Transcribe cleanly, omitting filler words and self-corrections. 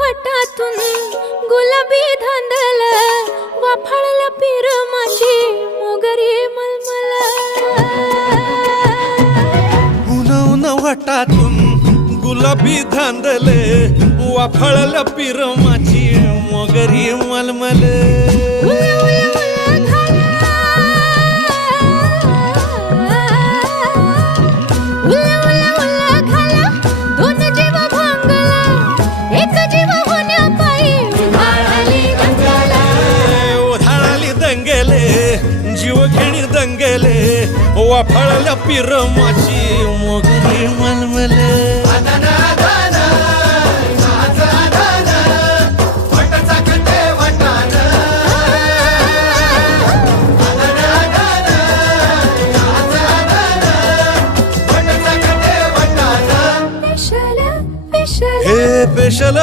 वटातून गुलाबी धांदल वाफाळल्या पिरमाची मोगरी मलमल उन वटातून गुलाबी धांदले वाफाळल्या पिरमाची मोगरी मलमल जीव घेणी दंगेले वाफाळल्या पिरमाची मोगरी मलमल हे पेशल